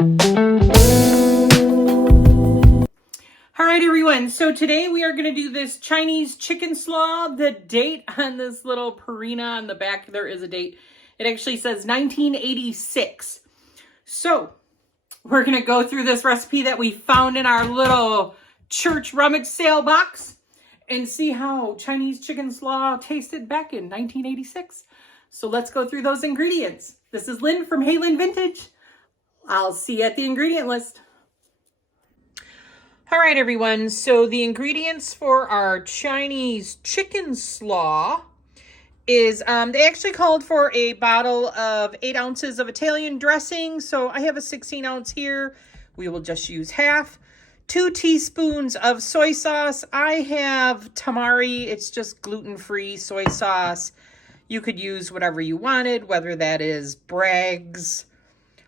All right, everyone. So today we are going to do this Chinese chicken slaw. The date on this little perina on the back, there is a date. It actually says 1986. So we're going to go through this recipe that we found in our little church rummage sale box and see how Chinese chicken slaw tasted back in 1986. So let's go through those ingredients. This is Lynn from Hey Lynn Vintage. I'll see you at the ingredient list. All right, everyone. So the ingredients for our Chinese chicken slaw is, they actually called for a bottle of 8 ounces of Italian dressing. So I have a 16 ounce here. We will just use half. 2 teaspoons of soy sauce. I have tamari. It's just gluten-free soy sauce. You could use whatever you wanted, whether that is Bragg's,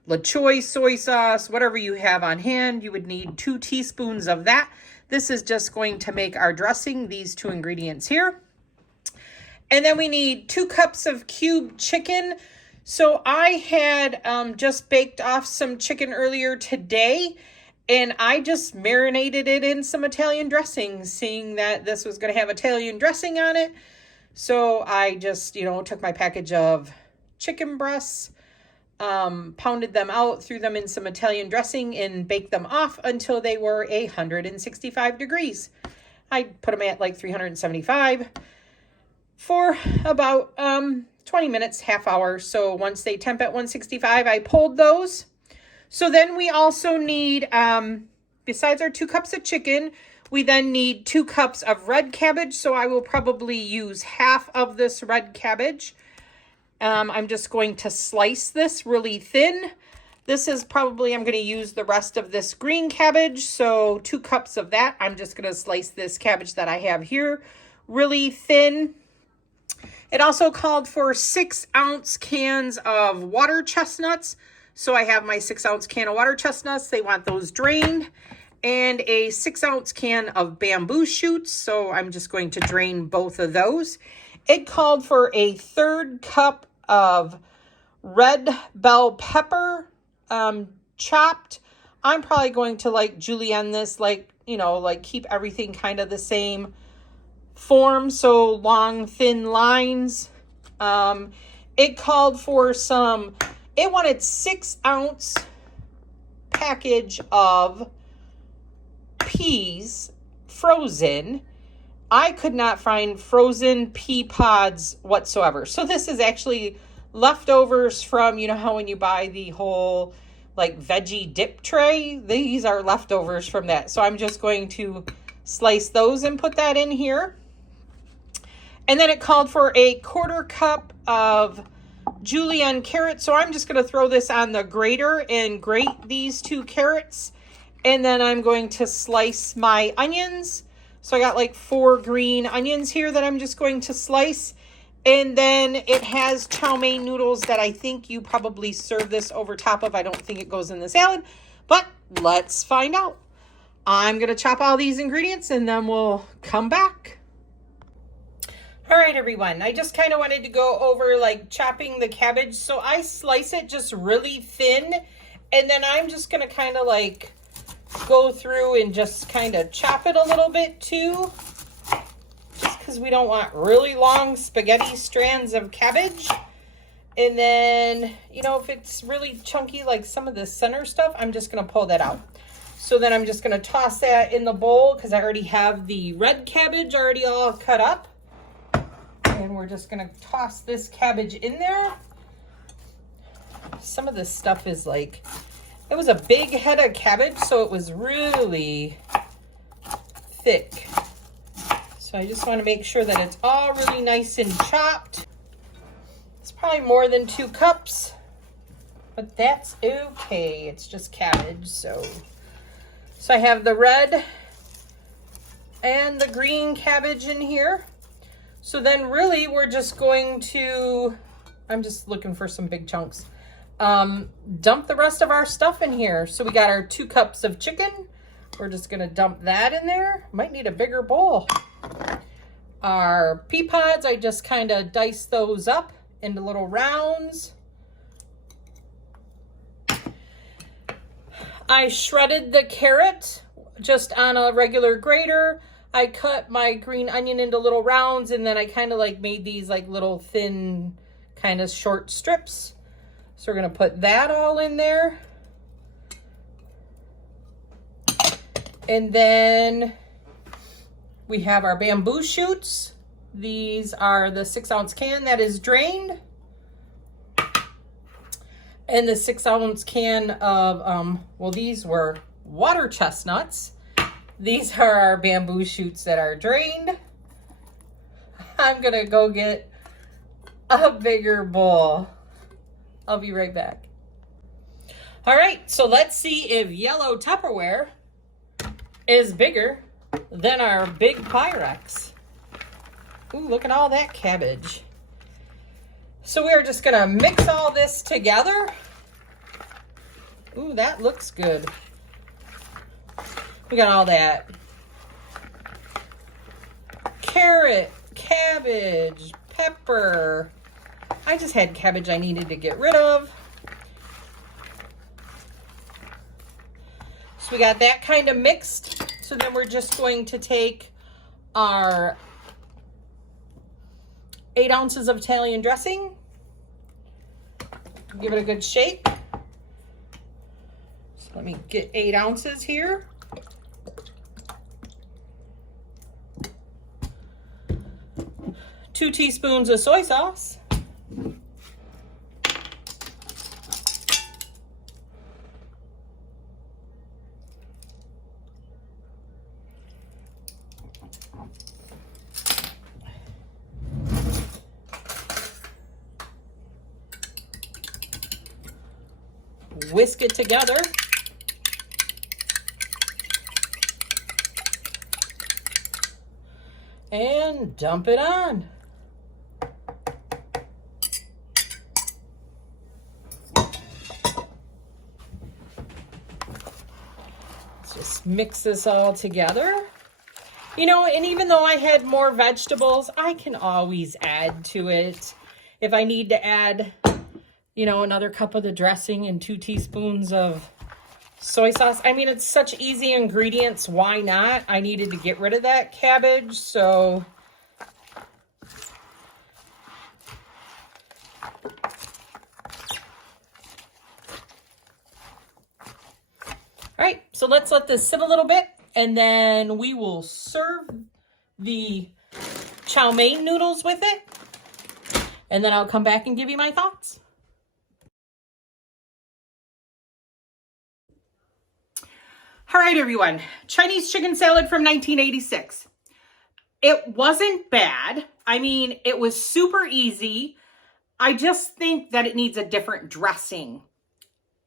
La Choy soy sauce, whatever you have on hand. You would need 2 teaspoons of that. This is just going to make our dressing, these 2 ingredients here. And then we need 2 cups of cubed chicken. So I had just baked off some chicken earlier today, and I just marinated it in some Italian dressing, seeing that this was going to have Italian dressing on it. So I just, took my package of chicken breasts, pounded them out, threw them in some Italian dressing, and baked them off until they were 165 degrees. I put them at like 375 for about 20 minutes, half hour. So once they temp at 165, I pulled those. So then we also need, besides our 2 cups of chicken, we then need 2 cups of red cabbage. So I will probably use half of this red cabbage. I'm just going to slice this really thin. This is probably, I'm going to use the rest of this green cabbage. So 2 cups of that. I'm just going to slice this cabbage that I have here really thin. It also called for 6 ounce cans of water chestnuts. So I have my 6 ounce can of water chestnuts. They want those drained. And a 6 ounce can of bamboo shoots. So I'm just going to drain both of those. It called for a 1/3 cup of red bell pepper, chopped. I'm probably going to julienne this, keep everything kind of the same form. So long, thin lines. It called for it wanted 6 ounce package of peas, frozen. I could not find frozen pea pods whatsoever. So this is actually leftovers from, how when you buy the whole veggie dip tray, these are leftovers from that. So I'm just going to slice those and put that in here. And then it called for a 1/4 cup of julienne carrots. So I'm just going to throw this on the grater and grate these 2 carrots. And then I'm going to slice my onions. So I got 4 green onions here that I'm just going to slice. And then it has chow mein noodles that I think you probably serve this over top of. I don't think it goes in the salad, but let's find out. I'm going to chop all these ingredients and then we'll come back. All right, everyone. I just kind of wanted to go over chopping the cabbage. So I slice it just really thin. And then I'm just going to kind of go through and just kind of chop it a little bit too, just because we don't want really long spaghetti strands of cabbage. And then, if it's really chunky, like some of the center stuff, I'm just going to pull that out. So then I'm just going to toss that in the bowl because I already have the red cabbage already all cut up. And we're just going to toss this cabbage in there. Some of this stuff is it was a big head of cabbage, so it was really thick. So I just want to make sure that it's all really nice and chopped. It's probably more than 2 cups, but that's okay. It's just cabbage, so I have the red and the green cabbage in here. So then really we're just going to, I'm just looking for some big chunks. Dump the rest of our stuff in here. So we got our 2 cups of chicken. We're just going to dump that in there. Might need a bigger bowl. Our pea pods, I just kind of dice those up into little rounds. I shredded the carrot just on a regular grater. I cut my green onion into little rounds, and then I kind of like made these like little thin kind of short strips. So we're gonna put that all in there. And then we have our bamboo shoots. These are the 6-ounce can that is drained. And the 6-ounce can of, well, these were water chestnuts. These are our bamboo shoots that are drained. I'm gonna go get a bigger bowl. I'll be right back. All right, so let's see if yellow Tupperware is bigger than our big Pyrex. Ooh, look at all that cabbage. So we're just gonna mix all this together. Ooh, that looks good. We got all that carrot, cabbage, pepper. I just had cabbage I needed to get rid of. So we got that kind of mixed. So then we're just going to take our 8 ounces of Italian dressing. Give it a good shake. So let me get 8 ounces here. Two teaspoons of soy sauce. Whisk it together. And dump it on. Let's just mix this all together. You know, and even though I had more vegetables, I can always add to it. If I need to add, you know, another cup of the dressing and 2 teaspoons of soy sauce. I mean, it's such easy ingredients. Why not? I needed to get rid of that cabbage, so. All right, so let's let this sit a little bit, and then we will serve the chow mein noodles with it, and then I'll come back and give you my thoughts. All right, everyone, Chinese chicken salad from 1986. It wasn't bad. I mean, it was super easy. I just think that it needs a different dressing.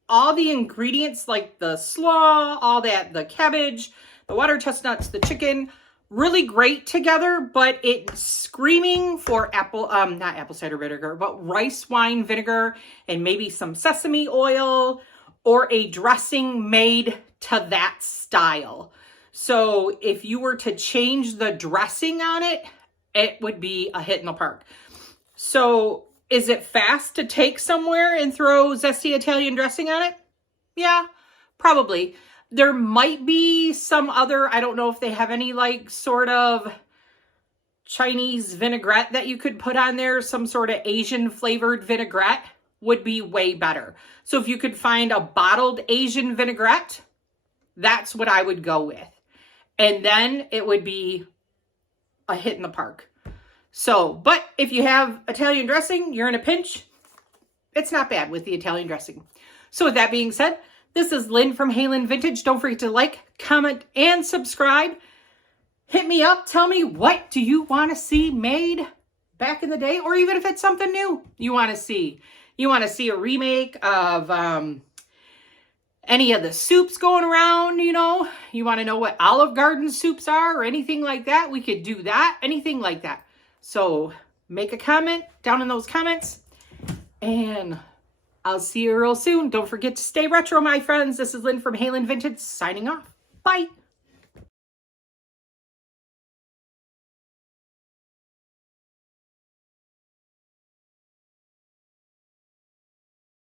All the ingredients like the slaw, all that, the cabbage, the water chestnuts, the chicken, really great together, but it's screaming for not apple cider vinegar, but rice wine vinegar and maybe some sesame oil or a dressing made to that style. So if you were to change the dressing on it, it would be a hit in the park. So is it fast to take somewhere and throw zesty Italian dressing on it? Yeah, probably. There might be some other, I don't know if they have any like sort of Chinese vinaigrette that you could put on there. Some sort of Asian flavored vinaigrette would be way better. So if you could find a bottled Asian vinaigrette, that's what I would go with. And then it would be a hit in the park. So, but if you have Italian dressing, you're in a pinch. It's not bad with the Italian dressing. So with that being said, this is Lynn from Halen Vintage. Don't forget to like, comment, and subscribe. Hit me up. Tell me, what do you want to see made back in the day? Or even if it's something new you want to see. You want to see a remake of any of the soups going around, you know? You want to know what Olive Garden soups are or anything like that? We could do that. Anything like that. So make a comment down in those comments, and I'll see you real soon. Don't forget to stay retro, my friends. This is Lynn from Halen Vintage signing off. Bye.